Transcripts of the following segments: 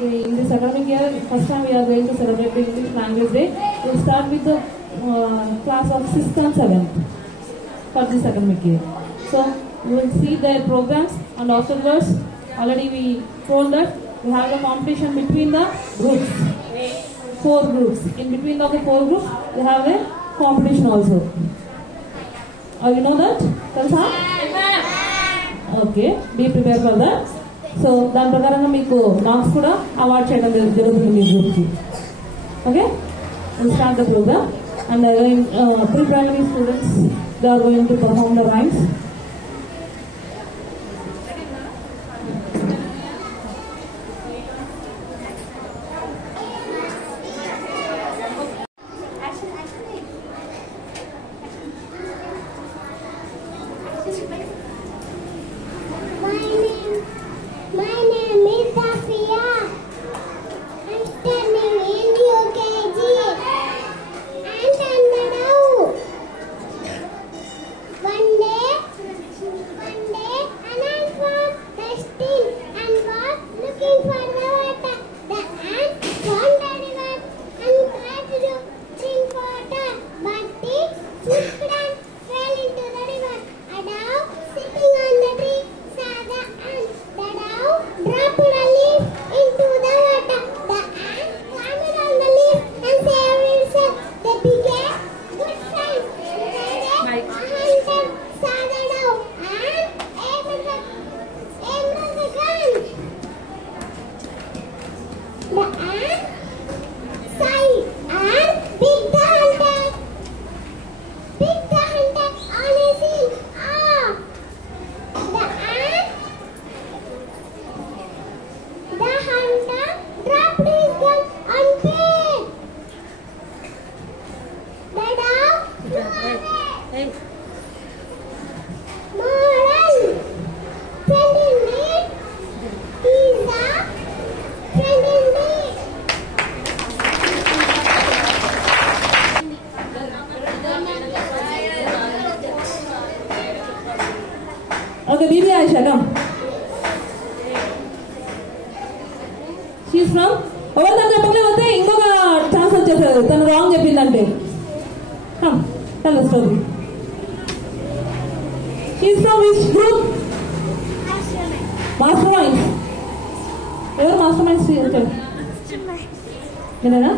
in this academic year, first time we are going to celebrate the English Language Day. We will start with the class of 6th and 7th for this academic year. So we will see their programs, and afterwards, already we told that we have a competition between the groups, 4 groups. In between of the 4 groups, we have a competition also. You know that? Telsa? Okay, be prepared for that. So దాని ప్రకారంగా మీకు మార్క్స్ కూడా అవార్డ్ చేయడం జరుగుతుంది మీ గ్రూప్కి. Okay, we'll start the program, and pre-primary students, they are going to perform the rhymes. Okay, Bibi Aisha, come. She's from. ఎవరిదాన్ని చెప్పకపోతే ఇంకొక ఛాన్స్ వచ్చేసారు, తను రాంగ్ చెప్పిందంటే. Come, tell the story. She's from which group? Masterminds. ఎవరు మాస్టర్మైండ్స్ వచ్చారు? వినరా?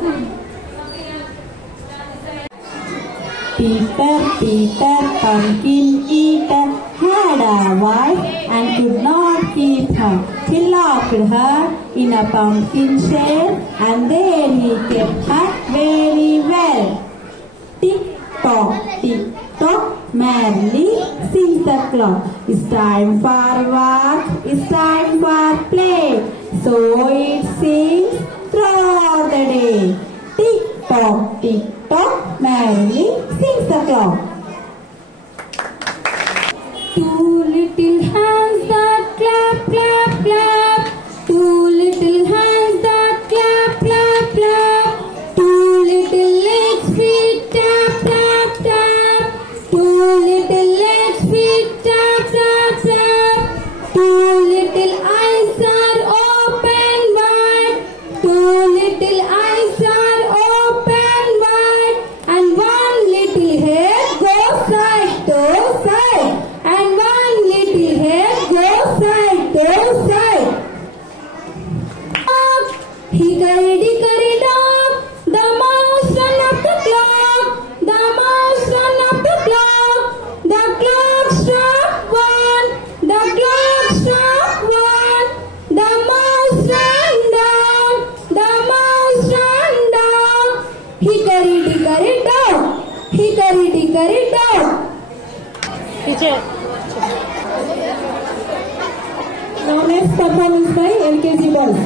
Peter, Peter, pumpkin eater, had a wife and could not keep her. He locked her in a pumpkin shell, and there he kept her very well. Tick tock, merrily sings the clock. It's time for work, it's time for play. So it sings throughout the day. Tick tock, merrily sings the clock. Two little hands that clap, clap, clap. Two little hands that clap, clap, clap. Two little legs feet tap, tap, tap. Two little legs feet tap, tap, tap. Two little eyes are open wide. Two little eyes are open wide. And one little head goes side to side. And one little head goes side to side. Hickory dog, the mouse ran up the clock. The mouse ran up the clock. The clock struck 1. The clock struck 1. The mouse ran down. The mouse ran down. Hickory dog. Hickory dog. Teacher. Now next performance by LKG boys.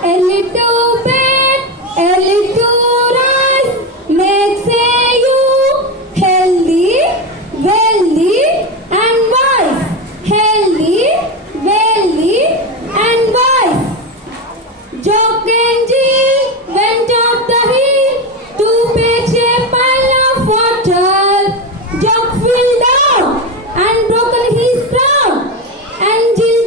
A little bit, a little rice makes you healthy, wealthy, and wise. Healthy, wealthy, and wise. Jock and Jill went up the hill to fetch a pile of water. Jock fell down and broken his crown, and Jill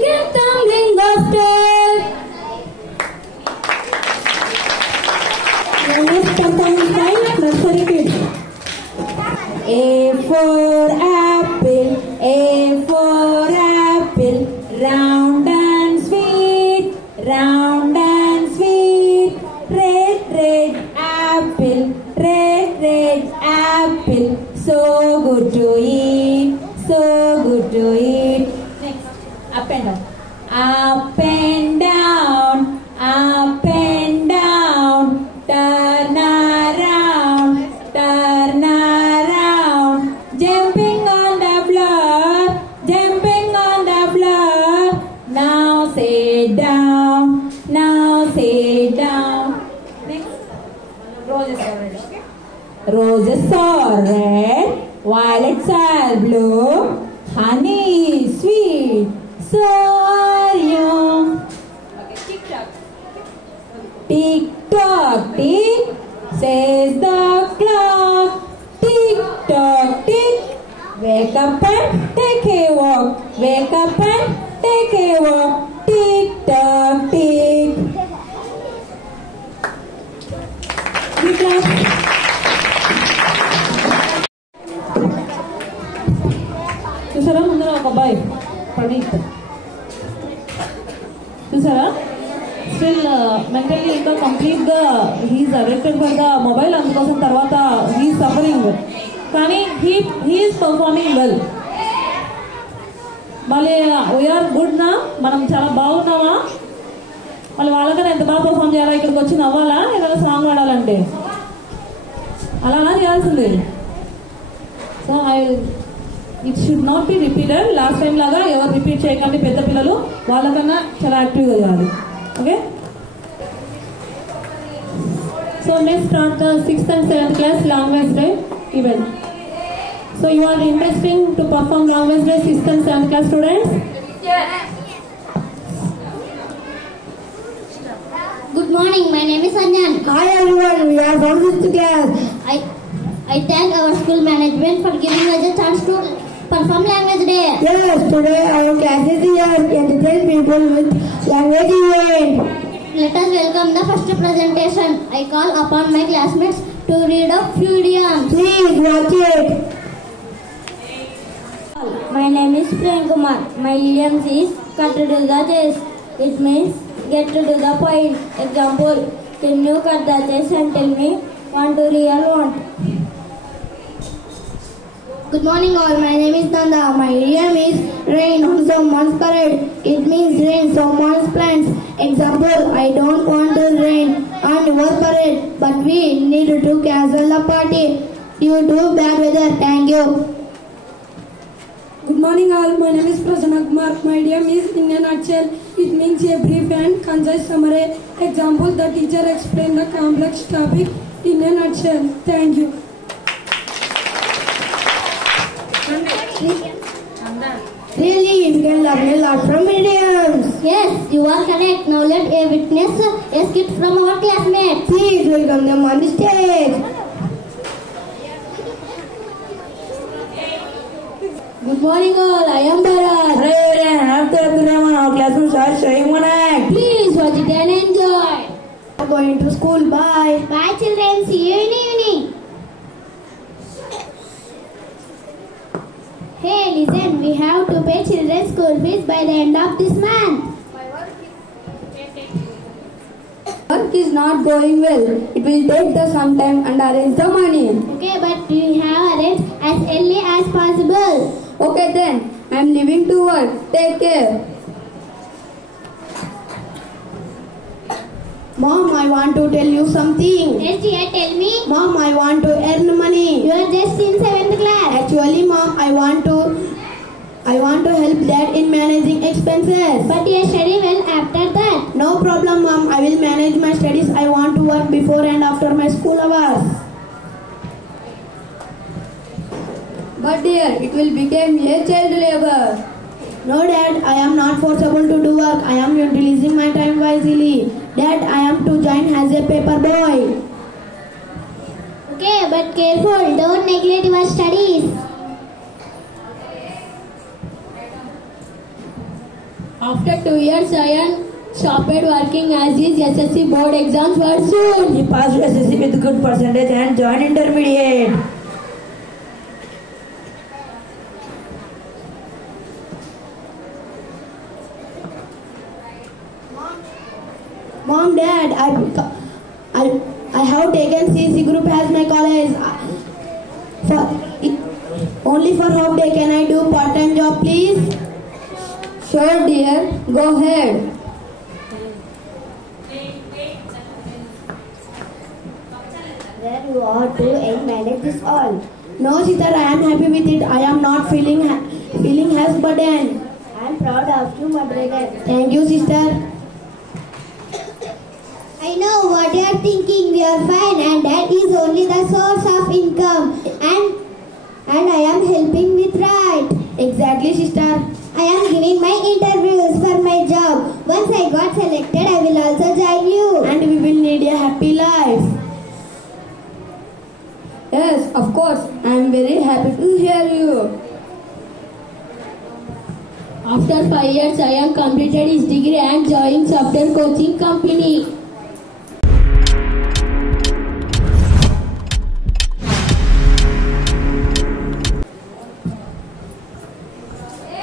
Up and down. Up and down. Up and down. Turn around. Turn around. Jumping on the floor. Jumping on the floor. Now sit down. Now sit down. Next. Roses are red. Okay. Roses are red. Violets are blue. Honey is sweet. So are you. Okay. Tick tock. Tick tock tick. Says the clock. Tick tock tick. Wake up and take a walk. Wake up and take a walk. Tick tock tick. చూసారా ముందర ఒక అబ్బాయి ప్రణీత్ చూసారా still mentally ఇంకా complete గా he's addicted for the mobile అందుకోసం తర్వాత he's suffering కానీ హీఈస్ పర్ఫార్మింగ్ వెల్ మళ్ళీ వీఆర్ గుడ్ నా మనం చాలా బాగున్నామా మళ్ళీ వాళ్ళకన్నా ఎంత బాగా పర్ఫార్మ్ చేయాలా ఇక్కడికి వచ్చి నవ్వాలా ఏదైనా సాంగ్ పాడాలంటే అలానా చేయాల్సింది so it should not be repeated last time లాగా ఎవరు రిపీట్ చేయకండి పెద్ద పిల్లలు వాళ్ళకన్నా చాలా యాక్టివ్గా చేయాలి okay so next start the 6th and 7th class language day event. So you are interested to perform language day 6th and 7th class students? Yes. Good morning, my name is Anjan. Hi everyone, we are from 6th class. I thank our school management for giving us a chance to perform language day. Yes, today our class is here to entertain people with language event. Let us welcome the first presentation. I call upon my classmates to read a few idioms. Please watch it. My name is Prem Kumar. My idiom is cut to the chase. It means get to the point. Example, can you cut the chase and tell me want to real want? Good morning all, my name is Nanda. My idiom is rain on someone's parade. It means rain someone's plants. Example, I don't want to rain on your parade, but we need to cancel the party due to bad weather. Thank you. Good morning all, my name is Prasanna Kumar. My idiom is in a nutshell. It means a brief and concise summary. Example, the teacher explained the complex topic in a nutshell. Thank you. Really, you can learn a lot from idioms. Yes, you are correct. Now let a witness a skit from our classmates. Please welcome them on the stage. Good morning all, I am Bharat. After our classmates are showing one act. Please watch it and enjoy. Going to school, bye. Bye children, see you in evening. Hey, listen, we have to pay children's school fees by the end of this month. Work is not going well. It will take some time and arrange the money. Okay, but we have arranged as early as possible. Okay then, I am leaving to work. Take care. Mom, I want to tell you something. Yes, dear, tell me. Mom, I want to earn money. You are just in 7th class. Actually, Mom, I want to help Dad in managing expenses. But you study well after that. No problem, Mom. I will manage my studies. I want to work before and after my school hours. But dear, it will become a child labor. No, Dad, I am not forcible to do work. I am utilizing my time wisely. Dad, I am to join as a paper boy. Okay, but careful. Don't neglect your studies. After 2 years, Sayan stopped working as his SSC board exams were soon. He passed SSC with good percentage and joined intermediate. Mom, Dad, I have taken CC group as my college. Only for half day. Can I do part-time job, please? Sure, dear. Go ahead. There you are too and manage this all. No, sister, I am happy with it. I am not feeling as burden. I am proud of you, mother. Thank you, sister. I know what you are thinking. We are fine, and that is only the source of income. And I am helping with right. Exactly, sister. I am giving my interviews for my job. Once I got selected, I will also join you. And we will lead a happy life. Yes, of course. I am very happy to hear you. After 5 years, I have completed his degree and joined software coaching company.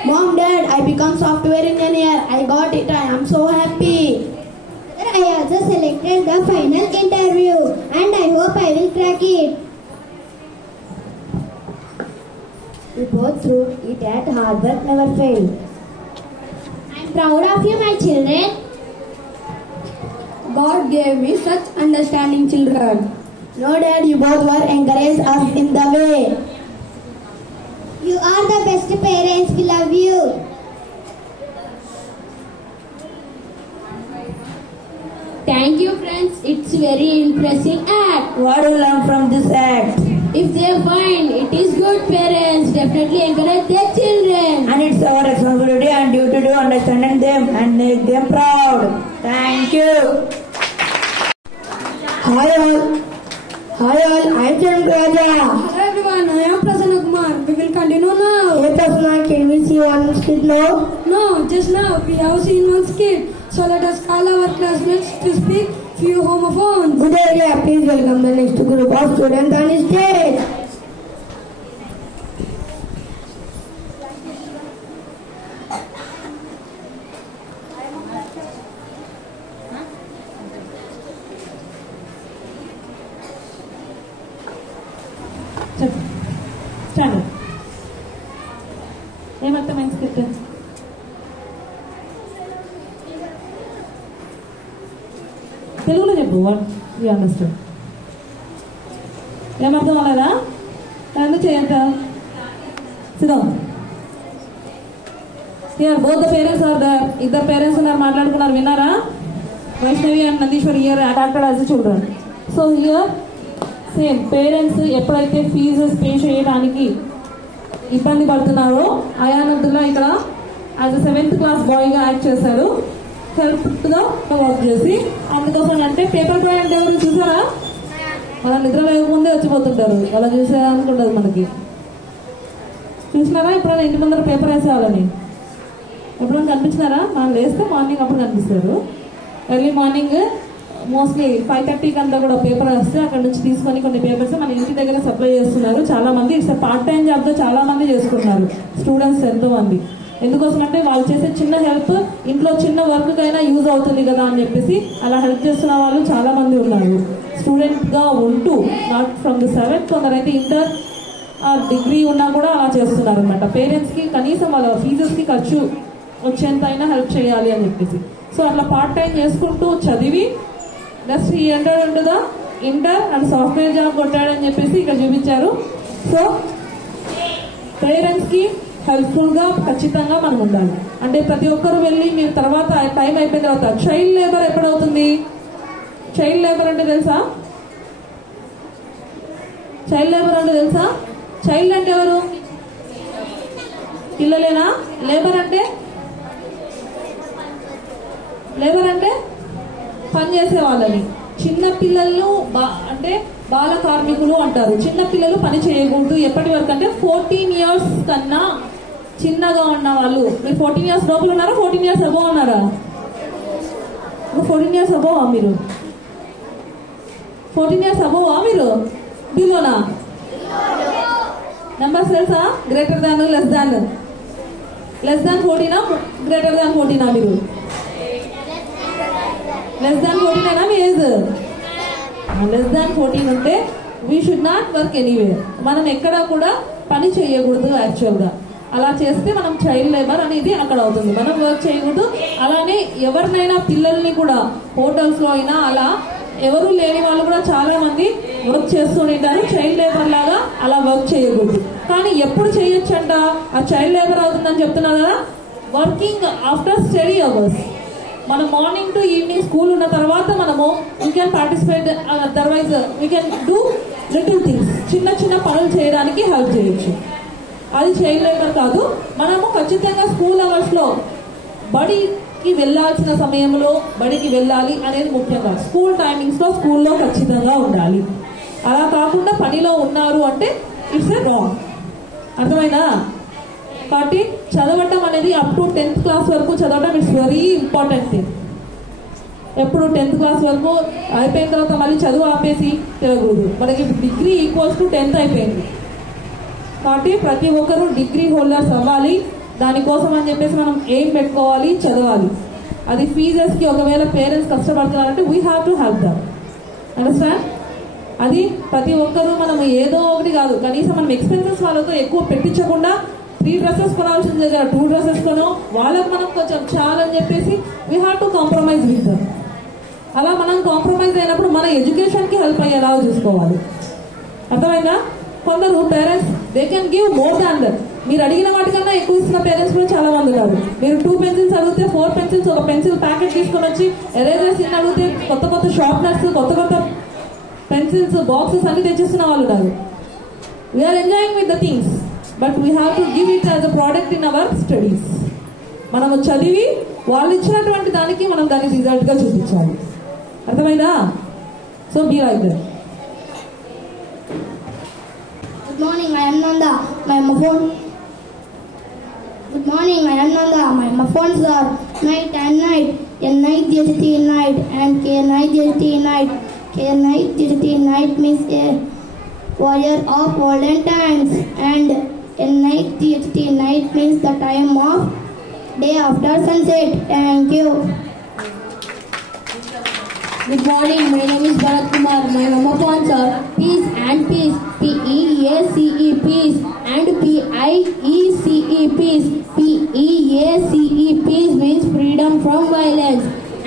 Mom, Dad, I become software engineer. I got it. I am so happy. I also selected the final interview, and I hope I will crack it. We both through it at hard work never fail. I am proud of you, my children. God gave me such understanding children. No, Dad, you both were encouraged us in the way. You are the best parents. We love you. Thank you, friends. It's very impressive act. What do you learn from this act? If they find it is good, parents definitely encourage their children. And it's our responsibility and duty to understand them and make them proud. Thank you. Hi all. I am Charan Raja. Hello everyone, I am Prasanna Kumar. We will continue now. Hey Prasanna, can we see one skit now? No, just now we have seen one skit. So let us call our classmates to speak few homophones. Good idea. Please welcome the next group of students on the stage. చెప్పు స్టార్ట్ ఏమర్థమైంది స్క్రిప్ట్ తెలుగులో చెప్పు what you understand ఏమర్థం అవ్వలేదా ఎందుకు చేయంత సిద్ధం here both the parents are there ఇద్దరు పేరెంట్స్ ఉన్నారు మాట్లాడుకున్నారు విన్నారా Vaishnavi and Nandishwari here adopted as children so here same parents ఎప్పుడైతే ఫీజు పే చేయడానికి ఇబ్బంది పడుతున్నారో అయాన్ అబ్దుల్లా ఇక్కడ యాజ్ అ 7th క్లాస్ బాయ్గా యాక్ట్ చేశారు హెల్ప్గా వర్క్ చేసి అందుకోసం అంటే పేపర్ బాయ్ అంటే ఎవరు చూసారా మన నిద్ర లేకముందే వచ్చిపోతుంటారు అలా చూసేదనుకుంటుంది మనకి చూసినారా ఎప్పుడైనా ఇంటి ముందర పేపర్ వేసేవాళ్ళని ఎప్పుడైనా కనిపించినారా మనం లేస్తే మార్నింగ్ అప్పుడు కనిపిస్తారు ఎర్లీ మార్నింగ్ మోస్ట్లీ 5:30 అంతా కూడా పేపర్ వస్తే అక్కడ నుంచి తీసుకొని కొన్ని పేపర్స్ మన ఇంటి దగ్గర సప్లై చేస్తున్నారు చాలా మంది ఇట్స్ పార్ట్ టైం జాబ్తో చాలా మంది చేసుకుంటున్నారు స్టూడెంట్స్ ఎంతో మంది ఎందుకోసం అంటే వాళ్ళు చేసే చిన్న హెల్ప్ ఇంట్లో చిన్న వర్క్ కైనా యూజ్ అవుతుంది కదా అని చెప్పేసి అలా హెల్ప్ చేస్తున్న వాళ్ళు చాలా మంది ఉన్నారు స్టూడెంట్ గా ఉంటూ నాట్ ఫ్రమ్ ది 7th కొందరైతే ఇంటర్ డిగ్రీ ఉన్నా కూడా అలా చేస్తున్నారు అనమాట పేరెంట్స్ కి కనీసం వాళ్ళ ఫీజెస్ కి ఖర్చు వచ్చేంత అయినా హెల్ప్ చేయాలి అని చెప్పేసి సో అట్లా పార్ట్ టైం చేసుకుంటూ చదివి నెక్స్ట్ ఈ ఎంటర్ ఉంటుందా ఇంటర్ అండ్ సాఫ్ట్వేర్ జాబ్ కొట్టాడని చెప్పేసి ఇక్కడ చూపించారు సో పేరెంట్స్ కి హెల్ప్ఫుల్ గా ఖచ్చితంగా మనం ఉండాలి అంటే ప్రతి ఒక్కరు వెళ్ళి మీరు తర్వాత టైం అయిపోయిన తర్వాత చైల్డ్ లేబర్ ఎప్పుడవుతుంది చైల్డ్ లేబర్ అంటే తెలుసా చైల్డ్ లేబర్ అంటే తెలుసా చైల్డ్ అంటే ఎవరు పిల్లలేనా లేబర్ అంటే పని చేసే వాళ్ళని చిన్న పిల్లలు అంటే బాల కార్మికులు అంటారు చిన్న పిల్లలు పని చేయకూడదు ఎప్పటి వరకు అంటే 14 years కన్నా చిన్నగా ఉన్న వాళ్ళు మీరు 14 years లోపల ఉన్నారా 14 years అబోవ్ ఉన్నారా 14 years అబోవా మీరు 14 years అబోవా మీరు బిలోనా నెంబర్స్ తెలుసా greater than less than 14 greater than 14 మీరు లెస్ దాన్ 14 అయినా మీ ఏజ్ లెస్ దాన్ 14 ఉంటే we should not work anywhere మనం ఎక్కడా కూడా పని చేయకూడదు యాక్చువల్గా అలా చేస్తే మనం చైల్డ్ లేబర్ అనేది అక్కడ అవుతుంది. మనం వర్క్ చేయకూడదు. అలానే ఎవరినైనా పిల్లల్ని కూడా హోటల్స్లో అయినా అలా ఎవరు లేని వాళ్ళు కూడా చాలా మంది వర్క్ చేస్తూ ఉంటారు. చైల్డ్ లేబర్ లాగా అలా వర్క్ చేయకూడదు. కానీ ఎప్పుడు చేయొచ్చంట ఆ చైల్డ్ లేబర్ అవుతుందని చెప్తున్నారు కదా, వర్కింగ్ ఆఫ్టర్ స్టడీ అవర్స్. మనం మార్నింగ్ టు ఈవినింగ్ స్కూల్ ఉన్న తర్వాత మనము we can participate, otherwise we can do little things, చిన్న చిన్న పనులు చేయడానికి హెల్ప్ చేయొచ్చు. అది చైల్డ్ లేబర్ కాదు. మనము ఖచ్చితంగా స్కూల్ అవర్స్లో బడికి వెళ్ళాల్సిన సమయంలో బడికి వెళ్ళాలి అనేది ముఖ్యం కాదు. స్కూల్ టైమింగ్స్లో స్కూల్లో ఖచ్చితంగా ఉండాలి. అలా కాకుండా పనిలో ఉన్నారు అంటే ఇట్స్ ఏ రాంగ్. అర్థమైందా? కాబట్టి చదవటం అనేది అప్ టు 10th క్లాస్ వరకు చదవటం ఇట్స్ వెరీ ఇంపార్టెంట్ థింగ్. ఎప్పుడు 10th క్లాస్ వరకు అయిపోయిన తర్వాత మళ్ళీ చదువు ఆపేసి తిరగకూడదు. మనకి డిగ్రీ ఈక్వల్స్ టు 10th అయిపోయింది. కాబట్టి ప్రతి ఒక్కరూ డిగ్రీ హోల్డర్స్ అవ్వాలి. దానికోసం అని చెప్పేసి మనం ఏం పెట్టుకోవాలి, చదవాలి. అది ఫీజెస్కి ఒకవేళ పేరెంట్స్ కష్టపడుతున్నారంటే we have to help them. Understand? అది ప్రతి ఒక్కరూ మనం ఏదో ఒకటి కాదు, కనీసం మనం ఎక్స్పెన్సెస్ వాళ్ళతో ఎక్కువ పెట్టించకుండా 3 డ్రెస్సెస్ కొనాల్సిన దగ్గర 2 డ్రెస్సెస్ కొనం, వాళ్ళకి మనం కొంచెం చాలని చెప్పేసి we have to compromise with them. అలా మనం కాంప్రమైజ్ అయినప్పుడు మన ఎడ్యుకేషన్కి హెల్ప్ అయ్యేలాగా చూసుకోవాలి. అర్థమైందా? కొందరు parents they can give more than that. మీరు అడిగిన వాటికన్నా ఎక్కువ ఇస్తున్న పేరెంట్స్ కూడా చాలా మంది ఉన్నారు. మీరు 2 పెన్సిల్స్ అడిగితే 4 పెన్సిల్స్, ఒక పెన్సిల్ ప్యాకెట్ తీసుకొని వచ్చి ఎరేజర్స్ ఇన్ని అడిగితే కొత్త కొత్త షార్ప్నర్స్, కొత్త కొత్త పెన్సిల్స్, బాక్సెస్ అన్ని తెచ్చిస్తున్న వాళ్ళు ఉన్నారు. We are enjoying with the things, but we have to give it as a product in our studies. మనము చదివి వాళ్ళు ఇచ్చినటువంటి దానికి మనం దాన్ని రిజల్ట్గా చూపించాలి. అర్థమైందా? So be like that. Good morning, I am Nanda. Good morning, I am Nanda. My phones are night and night, N-I-G-H-T night and K-N-I-G-H-T night. K-N-I-G-H-T night means a warrior of olden times, and N-I-G-H-T night means the time of day after sunset. Thank you. Good morning, my name is Bharat Kumar. My mama phones are peace and peace, P-E-A-C-E peace and P-I-E-C-E peace. P-E-A-C-E peace means freedom from violence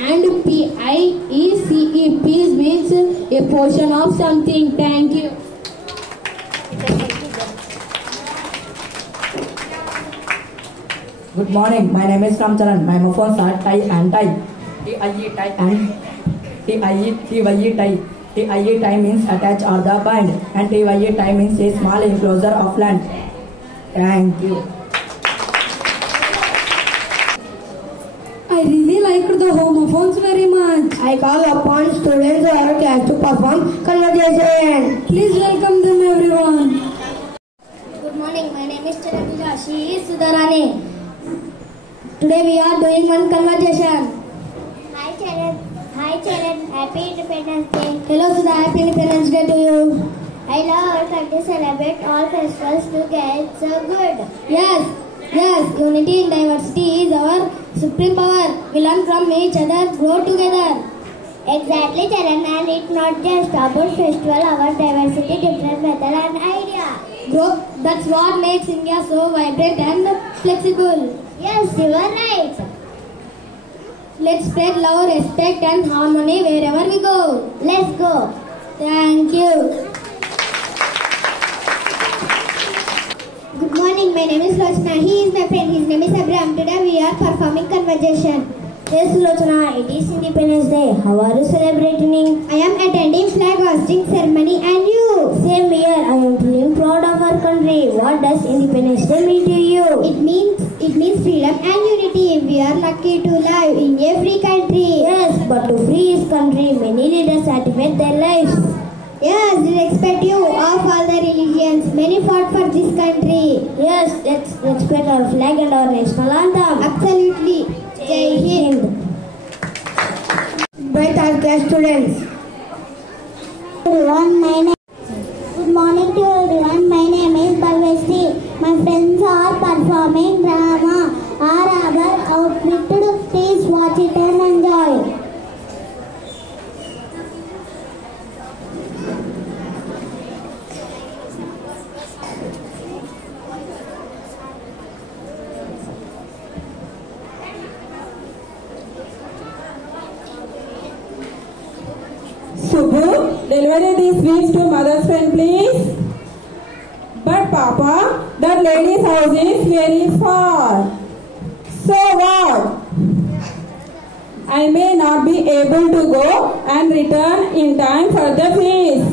and P-I-E-C-E peace means a portion of something. Thank you. Good morning, my name is Ramcharan. My phones are tie and tie. T-I-E tie and T-I-E tie. T-I-E tie means attach or the bind, and T-I-E tie means a small enclosure of land. Thank you. I really liked the homophones very much. I call upon students who are class to perform conversation. Please welcome them everyone. Good morning, my name is Chandrapusha. She is Sudharani. Today we are doing one conversation. Hi Charan, happy Independence Day. Hello Sudha, happy Independence Day to you. I love our country, celebrate all festivals together, so good. Yes, unity in diversity is our supreme power. We learn from each other, grow together. Exactly Charan, and it's not just about festival, our diversity, different method and idea. Grow, that's what makes India so vibrant and flexible. Yes, you are right. Let's spread love, respect and harmony wherever we go. Let's go. Thank you. Good morning, my name is Lochana. He is my friend. His name is Abraham. Today we are performing conversation. Yes, Lochana, it is Independence Day. How are you celebrating? I am attending flag hosting ceremony, and you? Same here. I am feeling proud of our country. What does Independence Day mean to you? It means freedom and unity. We are lucky to live in a free country. Yes, but to free this country, many leaders sacrificed their lives. Yes, irrespective of all the religions, many fought for this country. Yes, let's respect our flag and our national anthem. Absolutely. Jai Hind. Bright our class students. Good morning to everyone. My name is Balvesti. My friends are performing drama. Are our outfitted? Please watch it and enjoy. deliver these sweets to mother's friend, please. But Papa, that lady's house is very far. So what? I may not be able to go and return in time for the feast.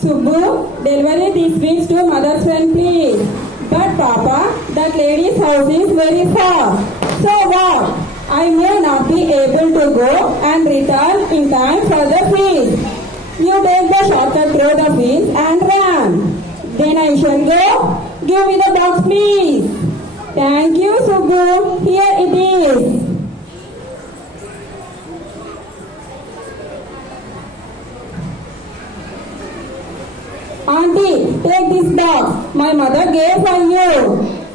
Subbu, deliver these sweets to mother's friend, please. But Papa, that lady's house is very far. So what? I may not be able to go and return in time for the feast. You take the shortcut through the fields and run. Then I shall go. Give me the box, please. Thank you, Subbu. Here it is. Auntie, take this box. My mother gave for you.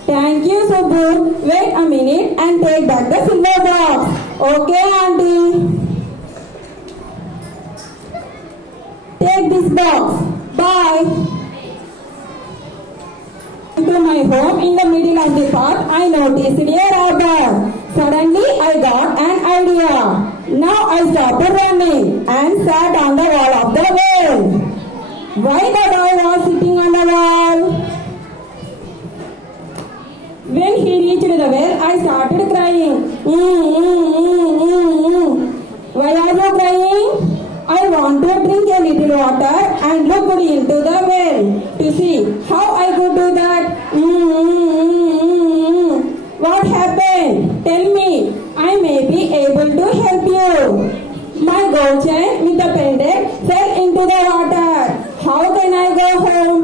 Thank you, Subbu. Wait a minute and take back the silver box. Okay, Auntie. Take this box. Bye. To my home in the middle of the park, I noticed a robber. Suddenly, I got an idea. Now I stopped running and sat on the wall of the well. Why the boy was sitting on the wall? When he reached the well, I started crying. Why are you crying? I want to drink a little water and looked into the well to see how I could do that. What happened? Tell me. I may be able to help you. My gold chain with the pendant fell into the water. How can I go home?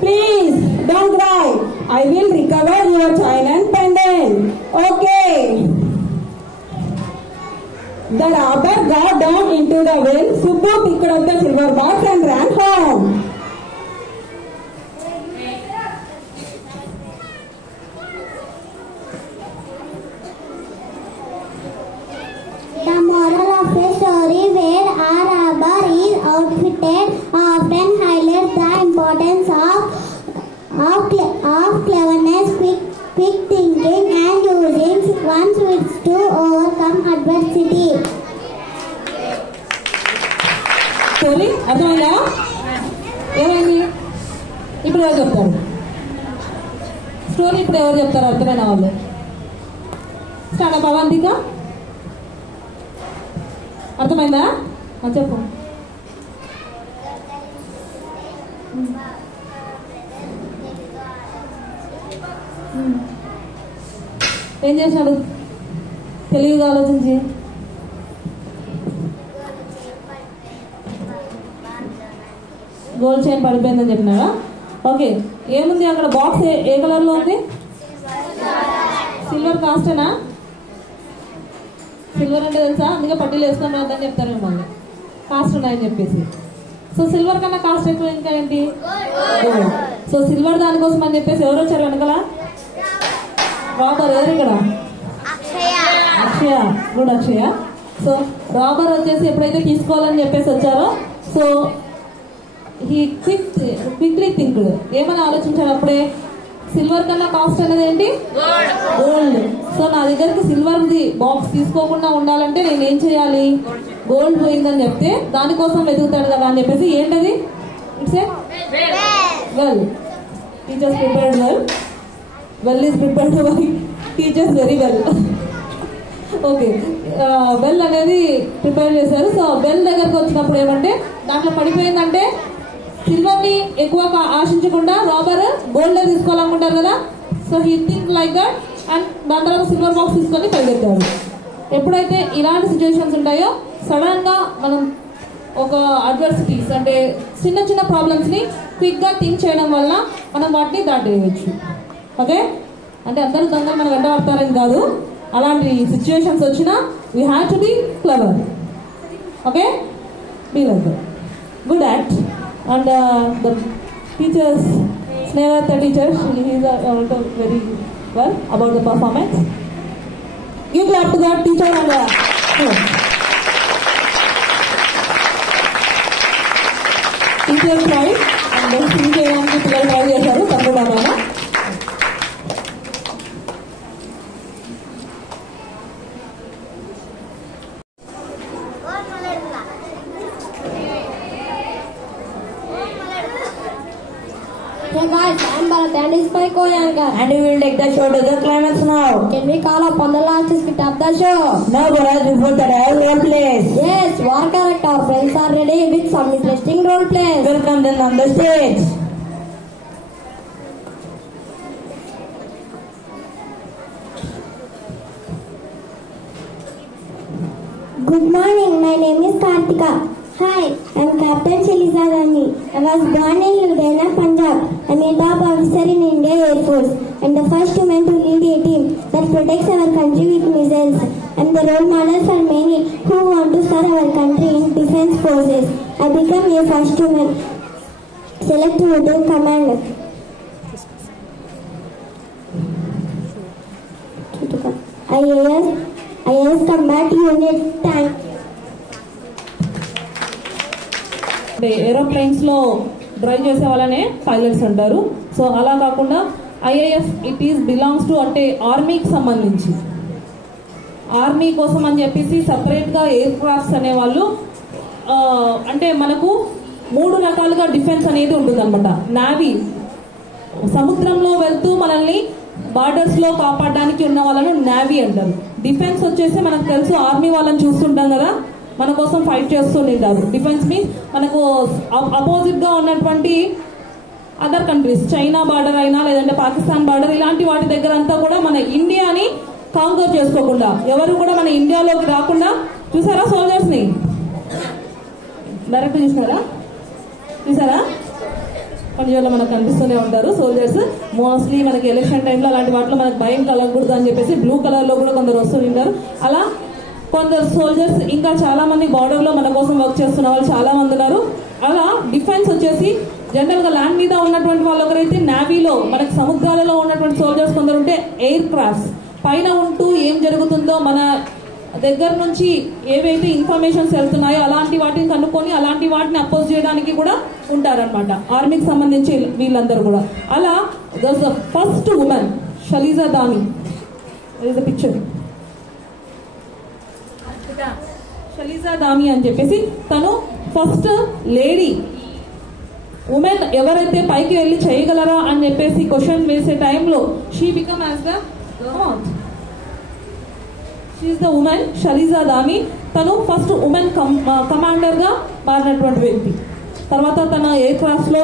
Please, don't cry. I will recover your chain and pendant. Okay. The robber got down into the well. Subbu picked up the silver box and ran home. The moral of the story where a robber is outfitted often highlights the importance of cleverness, quick thinking and using one's wits to overcome adversity. Story అర్థమైందా? ఏమైంది? ఇప్పుడు ఎవరు చెప్తారు స్టోరీ? ఇప్పుడు ఎవరు చెప్తారు అర్థమైన వాళ్ళు? స్టార్ట్ అవంతిక, అర్థమైందా? చెప్పు. ఏం చేసినాడు తెలివిగా ఆలోచించి? గోల్డ్ చైన్ పడిపోయిందని చెప్పినారా? ఓకే, ఏముంది అక్కడ బాక్స్? ఏ కలర్ లో ఉంది? సిల్వర్ కాస్టేనా? సిల్వర్ అంటే తెలుసా? అందుకే పట్టీలు వేసుకొని రాదని చెప్తారు మిమ్మల్ని, కాస్ట్ ఉన్నాయని చెప్పేసి. సో సిల్వర్ కన్నా కాస్ట్ ఎక్కువ ఇంకా ఏంటి? గోల్డ్. సో సిల్వర్ దానికోసం అని చెప్పేసి ఎవరు వచ్చారు వెనకాల? రాబర్. ఎవరు ఇక్కడ? అక్షయ. గుడ్ అక్షయ. సో రాబర్ వచ్చేసి ఎప్పుడైతే తీసుకోవాలని చెప్పేసి వచ్చారో, సో ఈ క్విక్లీ థింక్ ఏమని ఆలోచించారు అప్పుడే? సిల్వర్ కన్నా కాస్ట్ అనేది ఏంటి? గోల్డ్. సో నా దగ్గరికి సిల్వర్ ది బాక్స్ తీసుకోకుండా ఉండాలంటే నేను ఏం చేయాలి? గోల్డ్ పోయిందని చెప్తే దానికోసం వెతుకుతాడు కదా అని చెప్పేసి ఏంటది? It's a well. Teachers prepared well. Well is prepared by teachers very well. Okay, well అనేది ప్రిపేర్ చేశారు. సో వెల్ దగ్గరకు వచ్చినప్పుడు ఏమంటే దాంట్లో పడిపోయిందంటే సిల్వర్ ని ఎక్కువ ఆశించకుండా రాబర్ గోల్డ్ తీసుకోవాలనుకుంటారు కదా. So he think like that and దాని తర్వాత సిల్వర్ బాక్స్ తీసుకొని పరిగెత్తాడు. ఎప్పుడైతే ఇలాంటి సిచ్యువేషన్స్ ఉంటాయో సడన్ గా మనం ఒక అడ్వర్సిటీస్ అంటే చిన్న చిన్న ప్రాబ్లమ్స్ ని క్విక్ గా థింక్ చేయడం వల్ల మనం వాటిని దాటేయచ్చు. ఓకే, అంటే అందరూ దొంగలు మనం వెంట పడతారని కాదు, అలాంటి సిచ్యువేషన్స్ వచ్చినా we have to be clever. Okay, be like that. Good act. And the teachers, Sneha teacher, he is also very well about the performance. Give clap to that teacher and teacher tried and then sing చేయడానికి పిల్లలు ట్రై చేశారు తప్పకుండా. Hey guys, I am Bharat and this is my co-anchor. And we will take the show to the climax now. Can we call upon the last skit of the show? No, Bharat, before that I have role plays. Yes, you are correct. Our friends are ready with some interesting role plays. Welcome them on the stage. Good morning, my name is Kartika. Hi, I am Captain Shaliza Gandhi. I was born in Ludhiana, Punjab. I am a top officer in India Air Force. I am the first woman to lead a team that protects our country with missiles. I am the role model for many who want to serve our country in defense forces. I became a first woman selected to command IAS Combat Unit Tank. Aeroplanes లో డ్రైవ్ చేసే వాళ్ళనే పైలట్స్ అంటారు. సో అలా కాకుండా IAS it is belongs to అంటే ఆర్మీకి సంబంధించి ఆర్మీ కోసం అని చెప్పేసి సపరేట్ గా ఎయిర్ క్రాఫ్ట్స్ అనేవాళ్ళు అంటే మనకు 3 రకాలుగా డిఫెన్స్ అనేది ఉంటుంది అనమాట. నావీ సముద్రంలో వెళ్తూ మనల్ని బార్డర్స్ లో కాపాడడానికి ఉన్న వాళ్ళను నావీ అంటారు. డిఫెన్స్ వచ్చేసి మనకు తెలుసు ఆర్మీ వాళ్ళని చూస్తుంటాం కదా, మన కోసం ఫైట్ చేస్తుంటారు. డిఫెన్స్ మీన్స్ మనకు అపోజిట్ గా ఉన్నటువంటి అదర్ కంట్రీస్, చైనా బార్డర్ అయినా లేదంటే పాకిస్తాన్ బార్డర్, ఇలాంటి వాటి దగ్గర అంతా కూడా మన ఇండియాని కాంకర్ చేసుకోకుండా ఎవరు కూడా మన ఇండియాలోకి రాకుండా చూసారా సోల్జర్స్ ని డైరెక్ట్ చూసారా పంజాబ్లో మనకు కనిపిస్తూనే ఉంటారు సోల్జర్స్. మోస్ట్లీ మనకి ఎలక్షన్ టైంలో అలాంటి వాటిలో మనకు భయం కలగకూడదు అని చెప్పేసి బ్లూ కలర్ లో కూడా కొందరు వస్తుంటారు. అలా కొందరు సోల్జర్స్ ఇంకా చాలా మంది బార్డర్ లో మన కోసం వర్క్ చేస్తున్న వాళ్ళు చాలా మంది ఉన్నారు. అలా డిఫెన్స్ వచ్చేసి జనరల్ గా ల్యాండ్ మీద ఉన్నటువంటి వాళ్ళు ఒకరైతే, నావీలో మనకి సముద్రాలలో ఉన్నటువంటి సోల్జర్స్ కొందరు ఉంటే ఎయిర్ క్రాఫ్ట్స్ పైన ఉంటూ ఏం జరుగుతుందో మన దగ్గర నుంచి ఏవైతే ఇన్ఫర్మేషన్స్ వెళ్తున్నాయో అలాంటి వాటిని కనుక్కొని అలాంటి వాటిని అపోజ్ చేయడానికి కూడా ఉంటారనమాట ఆర్మీకి సంబంధించి వీళ్ళందరూ కూడా. అలా there the first women Shaliza Dhami, picture Shaliza Dhami అని చెప్పేసి తను ఫస్ట్ లేడీ ఉమెన్ ఎవరైతే పైకి వెళ్ళి చేయగలరా అని చెప్పేసి క్వశ్చన్ వేసే టైంలో she become as the she is the women Shaliza Dhami. తను ఫస్ట్ ఉమెన్ కమాండర్ గా మారినటువంటి వ్యక్తి. తర్వాత తన ఎయిర్ క్రాఫ్ట్ లో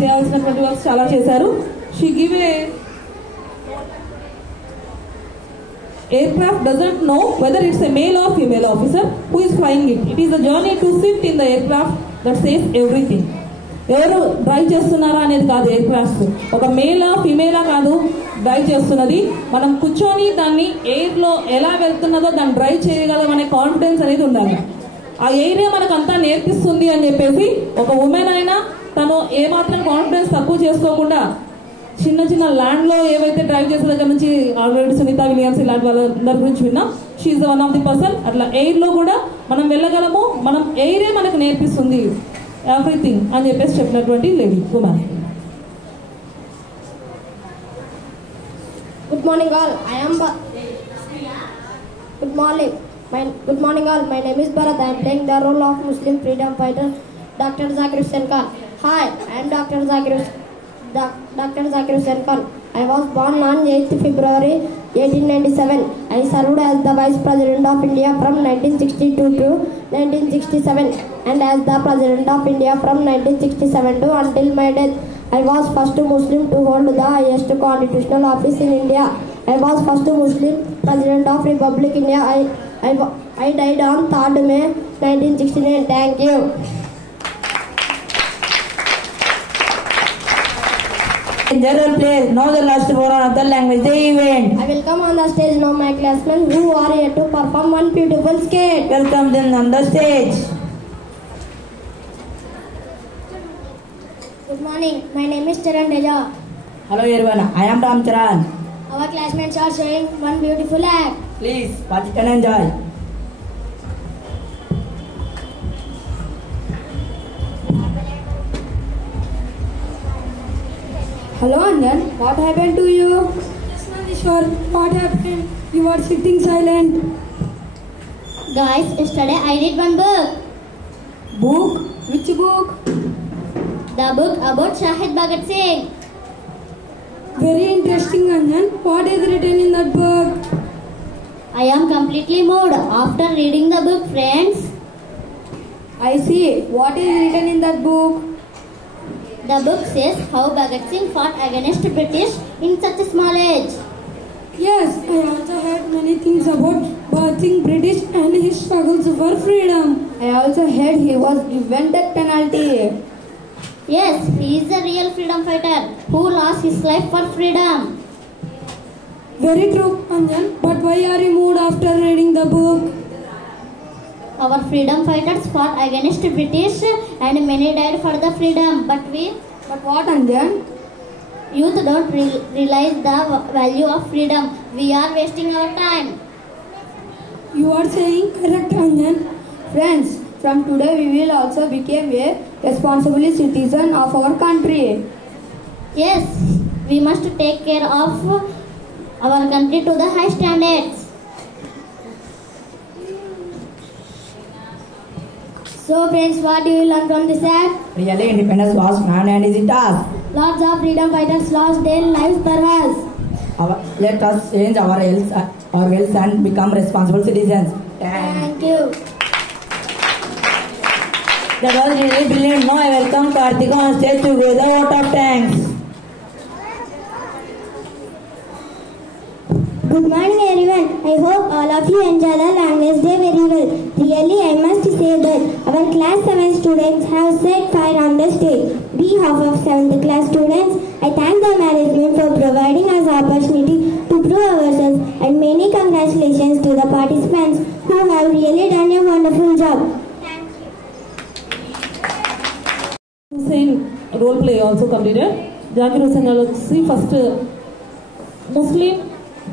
చేయాల్సినటువంటి వర్క్స్ చాలా చేశారు. She give a aircraft doesn't know whether it's a male or female officer who is flying it. It is the journey to sit in the aircraft that says everything. ఎవరు డ్రైవ్ చేస్తున్నారా అనేది కాదు air craft, ఒక మేలా ఫీమేలా కాదు డ్రైవ్ చేస్తున్నది. మనం కూర్చొని దాన్ని ఎయిర్ లో ఎలా వెళ్తున్నదో దాన్ని డ్రైవ్ చేయగలం అనే కాన్ఫిడెన్స్ అనేది ఉండాలి. ఆ ఎయిరే మనకు అంతా నేర్పిస్తుంది అని చెప్పేసి ఒక ఉమెన్ అయినా తను ఏమాత్రం కాన్ఫిడెన్స్ తక్కువ చేసుకోకుండా చిన్న చిన్న ల్యాండ్ లో ఏవైతే డ్రైవ్ చేసే దగ్గర నుంచి ఆల్రెడీ సునీత విలియమ్స్ ఇలాంటి వాళ్ళందరి గురించి విన్నాం. She is one of the person. అట్లా ఎయిర్ లో కూడా మనం వెళ్ళగలము, మనం ఎయిరే మనకు నేర్పిస్తుంది ఎవ్రీథింగ్ అని చెప్పేసి చెప్పినటువంటి lady women. Good morning all. Good morning all. My name is Bharat. I am playing the role of Muslim freedom fighter Dr. Zakir Hussain Khan. Hi, I am Dr. Zakir Hussain Khan. I was born on 8th February 1897. I served as the Vice President of India from 1962 to 1967 and as the President of India from 1967 to until my death. I was first Muslim to hold the highest constitutional office in India. I was first Muslim President of Republic India. I died on 3rd May 1969. Thank you. General plays now the last for another language the event. I will come on the stage now my classmates who are here to perform one beautiful skit. Welcome them on the stage. Good morning. My name is Charan Deja. Hello everyone. I am Ram Charan. Our classmates are showing one beautiful act. Please watch it and enjoy. Hello Anjan, what happened to you? Yes, Nandishwar, what happened? You are sitting silent. Guys, yesterday I read one book. Book? Which book? The book about Shahid Bhagat Singh. Very interesting, Anjan. What is written in that book? I am completely moved after reading the book, friends. I see. What is written in that book? The book says how Bhagat Singh fought against British in such a small age. Yes, I also heard many things about Bhagat Singh British and his struggles for freedom. I also heard he was given death penalty. Yes, he is a real freedom fighter who lost his life for freedom. Very true, Anjan. But why are you moved after reading the book? Our freedom fighters fought against British and many died for the freedom. But what, Anjan? youth don't realize the value of freedom. We are wasting our time. You are saying correct, Anjan. Friends, from today we will also become a responsible citizen of our country. Yes, we must take care of our country to the high standards. So friends, what do you learn from this act? Really, independence was man and easy task. Lots of freedom fighters lost their lives for us. Let us change our wills and become responsible citizens. Thank you. That was really brilliant. Now I welcome Karthika on stage to raise a vote of thanks. Good morning everyone. I hope all of you enjoy the language day very well. Really, I must say that our class 7 students have set fire on the stage. On behalf of 7th class students, I thank the management for providing us opportunity to prove ourselves, and many congratulations to the participants who have really done a wonderful job. Hussain role play also completed. Zakir Hussain వచ్చి first Muslim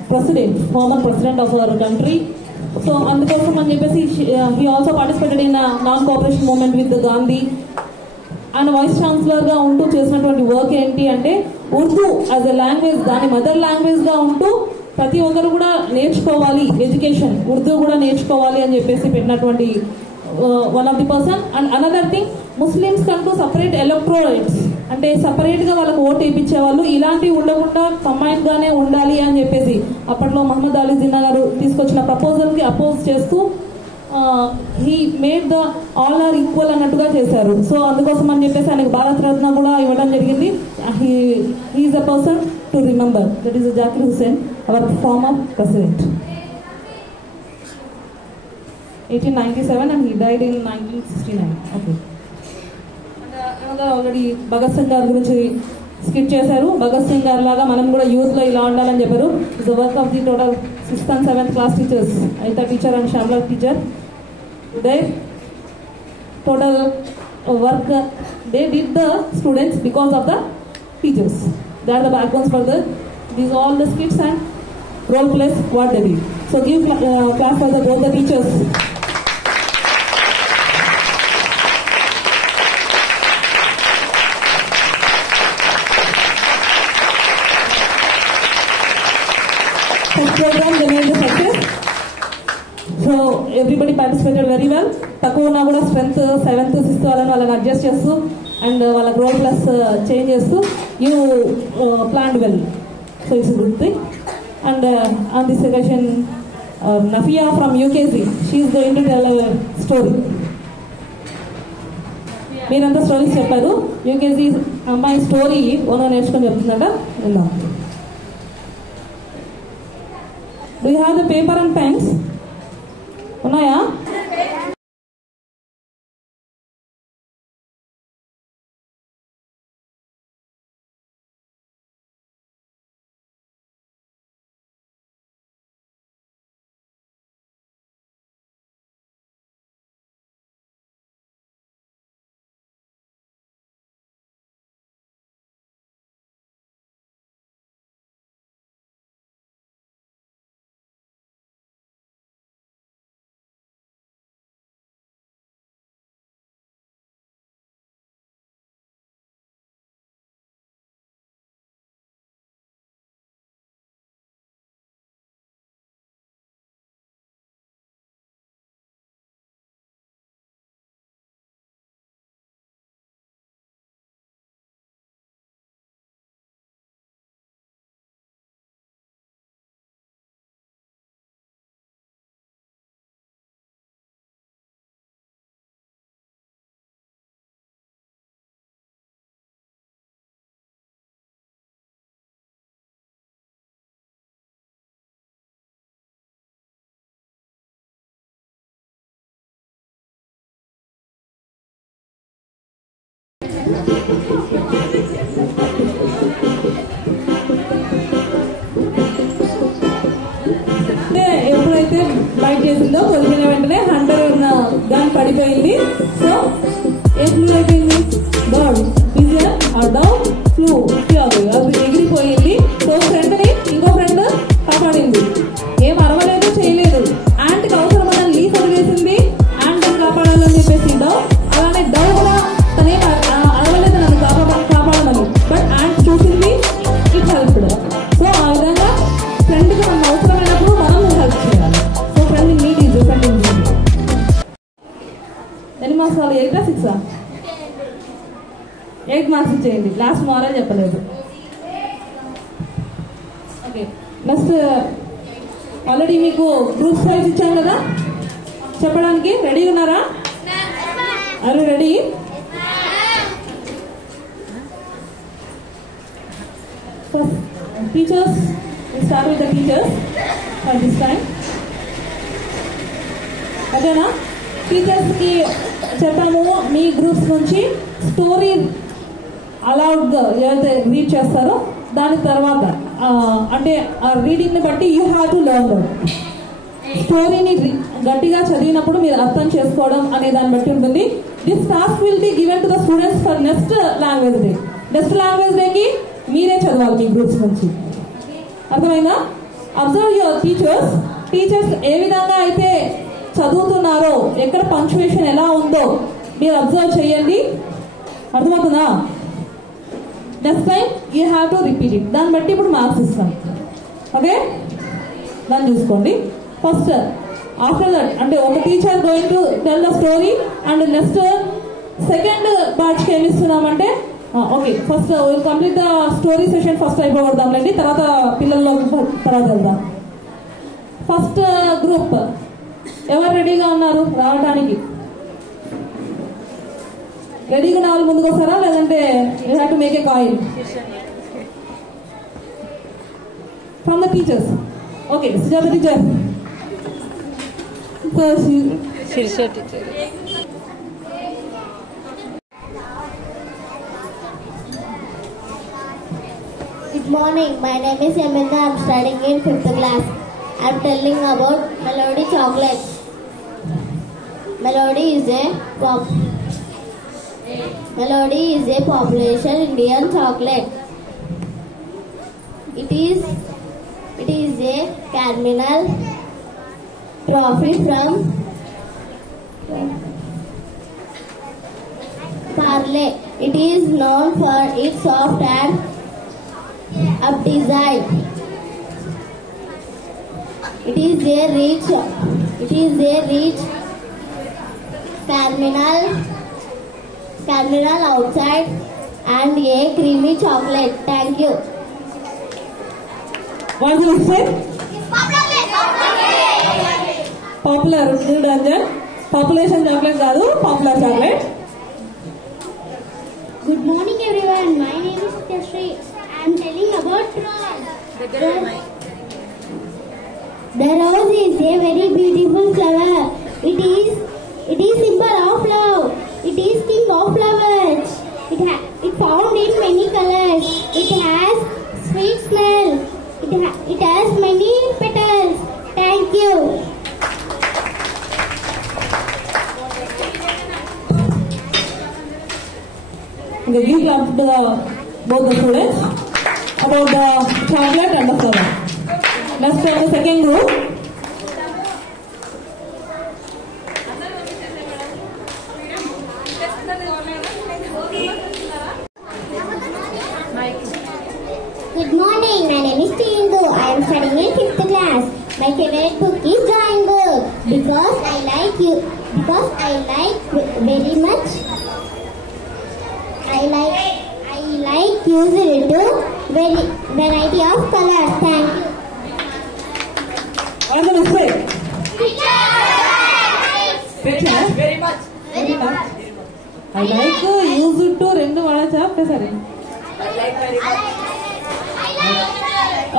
president, former president of our country. So అందుకోసం అని చెప్పేసి he also participated in a non-cooperation movement with Gandhi. And vice ఛాన్సలర్గా ఉంటూ చేసినటువంటి work ఏంటి అంటే Urdu as a language దాని మదర్ లాంగ్వేజ్గా ఉంటూ ప్రతి ఒక్కరు కూడా నేర్చుకోవాలి, ఎడ్యుకేషన్ ఉర్దూ కూడా నేర్చుకోవాలి అని చెప్పేసి పెట్టినటువంటి one of the person. And another thing, Muslims కంటూ సపరేట్ ఎలక్ట్రోరేట్స్ అంటే సపరేట్గా వాళ్ళకు ఓటు వేయించేవాళ్ళు, ఇలాంటివి ఉండకుండా కంబైన్డ్గానే ఉండాలి అని చెప్పేసి అప్పట్లో మహమ్మద్ అలీ జిన్నా గారు తీసుకొచ్చిన ప్రపోజల్కి అపోజ్ చేస్తూ he made the all are equal అన్నట్టుగా చేశారు. సో అందుకోసం అని చెప్పేసి ఆయనకు భారత రత్న కూడా ఇవ్వడం జరిగింది. He is a person to remember, that is Zakir Hussain, our former president. 1897 and he died in 1969. Okay. And already Bhagat Singh గారి గురించి స్కిట్ చేశారు. భగత్ సింగ్ గారి లాగా మనం కూడా యూత్ లో ఇలా ఉండాలని చెప్పారు. Is the work of the total 6th and 7th class teachers, Aita teacher and Shamla teacher. Today total work they did the students because of the teachers. They are the backbones for these all the skits and role plays what they did. So give class for both the teachers. Program they made a success. So everybody participated very well. తక్కువ ఉన్నా కూడా strength 7th 6th వాళ్ళని అడ్జస్ట్ చేస్తూ and వాళ్ళ growth plus change చేస్తూ you plan well. So it's good thing. And on this occasion Nafia from UKG, she is going to tell our story. మీరంతా stories చెప్పారు. UKG అమ్మాయి స్టోరీ ఓనర్ నేర్చుకొని చెప్తుందట, వెళ్దాం. Do you have the paper and pens? ఉన్నాయా? ఎప్పుడైతే బైట్ చేసిందో కొలిగిన వెంటనే హంటర్ ఉన్న గన్ పడిపోయింది. సో ఏం అయిపోయింది, బర్డ్ విజన్ డౌన్ ఫ్లూ అది ఎగిరిపోయింది. సో ఫ్రెండ్ ని ఇంకో ఫ్రెండ్ కాపాడింది. ఏం అరవలేదు, చేయలేదు. యాంట్కి అవసరమైన లీఫ్ వదిలేసింది, యాంట్ కాపాడాలని చెప్పేసి డౌ. అలానే డౌ కూడా తనే అరవలేదు నన్ను కాపాడమని, బట్ యాంట్ చూసింది, ఇట్ హెల్ప్డ్. సో ఆ విధంగా ఫ్రెండ్కి మనం అవసరమైనప్పుడు మనం హెల్ప్ చేయాలి. So friend need is friend in need. ఎన్ని మార్క్స్ వాళ్ళు? 8 or 6? 8 మార్క్స్ ఇచ్చేయండి. లాస్ట్ మారల్ చెప్పలేదు. ఓకే, నెక్స్ట్ ఆల్రెడీ మీకు గ్రూప్స్ వైజ్ ఇచ్చాను కదా, చెప్పడానికి రెడీ ఉన్నారా? Are you ready? First teachers, start with the teachers for this time. ఓకేనా? టీచర్స్కి చెప్పాము మీ గ్రూప్స్ నుంచి స్టోరీ అలౌడ్ ఏదైతే రీడ్ చేస్తారో దాని తర్వాత అంటే ఆ రీడింగ్ని బట్టి you have to learn that. స్టోరీని గట్టిగా చదివినప్పుడు మీరు అర్థం చేసుకోవడం అనే దాన్ని బట్టి ఉంటుంది. This task will be given to the students for next language day. Next language డేకి మీరే చదవాలి మీ గ్రూప్స్ నుంచి. అర్థమైందా? Observe your teachers. టీచర్స్ ఏ విధంగా అయితే చదువుతున్నారో, ఎక్కడ పంక్చువేషన్ ఎలా ఉందో మీరు అబ్జర్వ్ చేయండి. అర్థమవుతుందా? Next time you have to repeat it. దాన్ని బట్టి ఇప్పుడు మార్క్స్ ఇస్తాం. ఓకే, దాన్ని చూసుకోండి. ఫస్ట్ ఆఫ్టర్ దట్ అంటే ఒక teacher going to tell the story and next second బ్యాచ్కి ఏమి ఇస్తున్నామంటే okay first complete the story session first అయిపోగొడదాంలేండి, తర్వాత పిల్లల్లో తర్వాత వెళ్దాం. ఫస్ట్ గ్రూప్ ఎవరు రెడీగా ఉన్నారు రావడానికి? రెడీగా ఉన్న వాళ్ళు ముందుకు వస్తారా, లేదంటే you have to make a coin from the teachers? Okay, Sujatha teacher. Sirisha teacher. Good morning, my name is Amanda. I am studying in 5th class. I am telling about Melody chocolate. Melody is a population Indian chocolate. It is a terminal profit from Parle. It is known for its soft and up design. It is a rich caramel outside and a creamy chocolate. Thank you. What do you say? Popular. Good answer. Population chocolate kaadu, popular chocolate. Good morning everyone. My name is Kashri. I am telling about rose. The rose is a very beautiful flower. It is symbol of love. It is king of flowers. It found in many colors. It has sweet smell. It has many petals. Thank you. Okay, give clap to both the students about the chocolate and the flower. Let's take the second group. Good morning. My name is Tindu. I am studying in 5th class. My favorite book is drawing book because I like very much. I like using it to very variety of colors. Thank you. What am I saying? Picture. Very much. I like to use it to rendu vada chapter sare.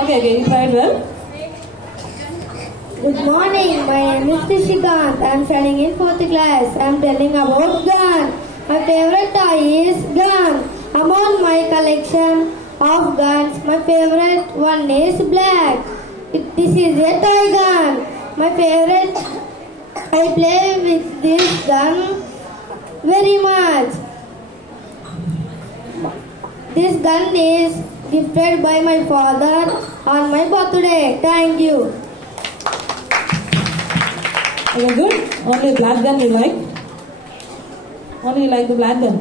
Okay, you tried well. Good morning. My name is Trishikant. I am studying in 4th class. I am telling about gun. My favorite toy is gun. Among my collection of guns, my favorite one is black. This is a toy gun. My favorite, I play with this gun very much. This gun is gifted by my father on my birthday. Thank you. Okay, good. Only black gun you like? Only you like the black gun?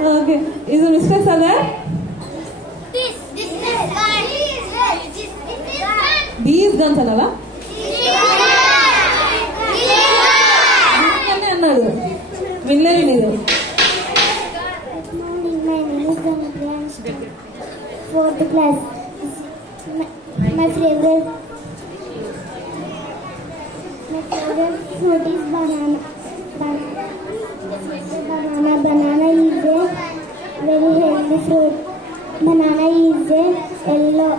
Okay. Is the mistakes are there? These guns are అన్నాడు వినలేదు మీరు. My name is Dhanapriya, 4th class. My favorite fruit is banana. Banana is a very healthy fruit. Banana is a yellow.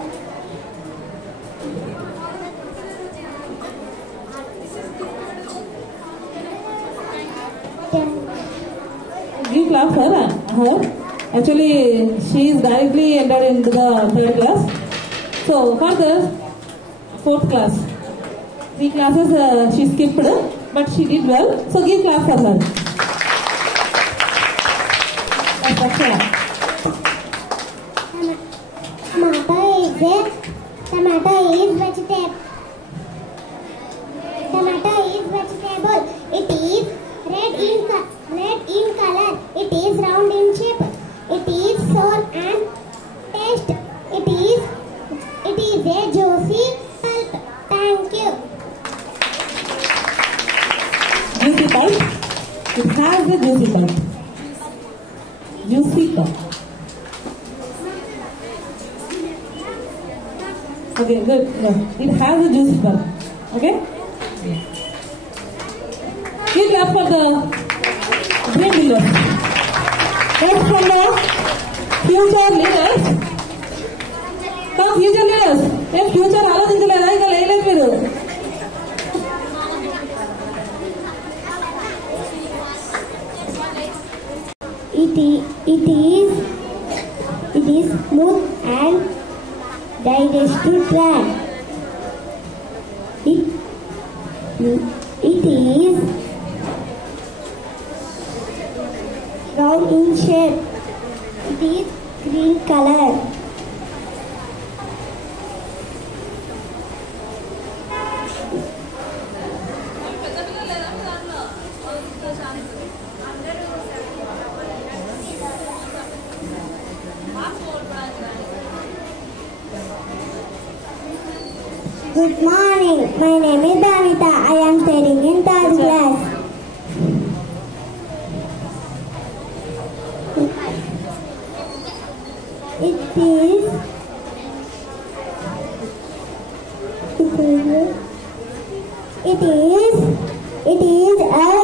Give class her. Actually, she is directly entered into the 3rd class. So for the 4th class, 3 classes she skipped, but she did well. So give class for her. Tomato is vegetable. Tomato is vegetable. It is red in color. It is round in shape. It is sour and taste. It is a juicy pulp. Thank you. Juicy pulp. It has a juicy pulp. Juicy pulp. Okay, good. No, it has a juicy pulp. Okay. Give clap for the brain builders. That's from the future leaders. Come future leaders. Then future ఆలోచించలేదా ఇంకా లేలేదు మీరు. It is smooth and digestive tract. It is round in shape. It is green color. Good morning. My name is Bhavita. I am studying in 3rd class. It is a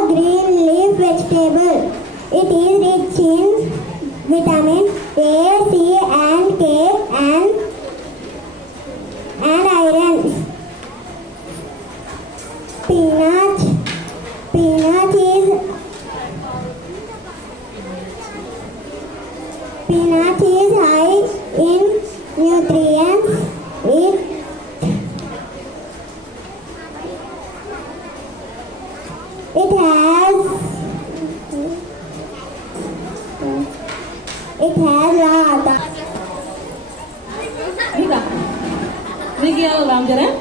green leaf vegetable. It is rich in vitamin A, C and K and iron. Spinach is high in nutrients. It has Rika, Riki Ram Charan.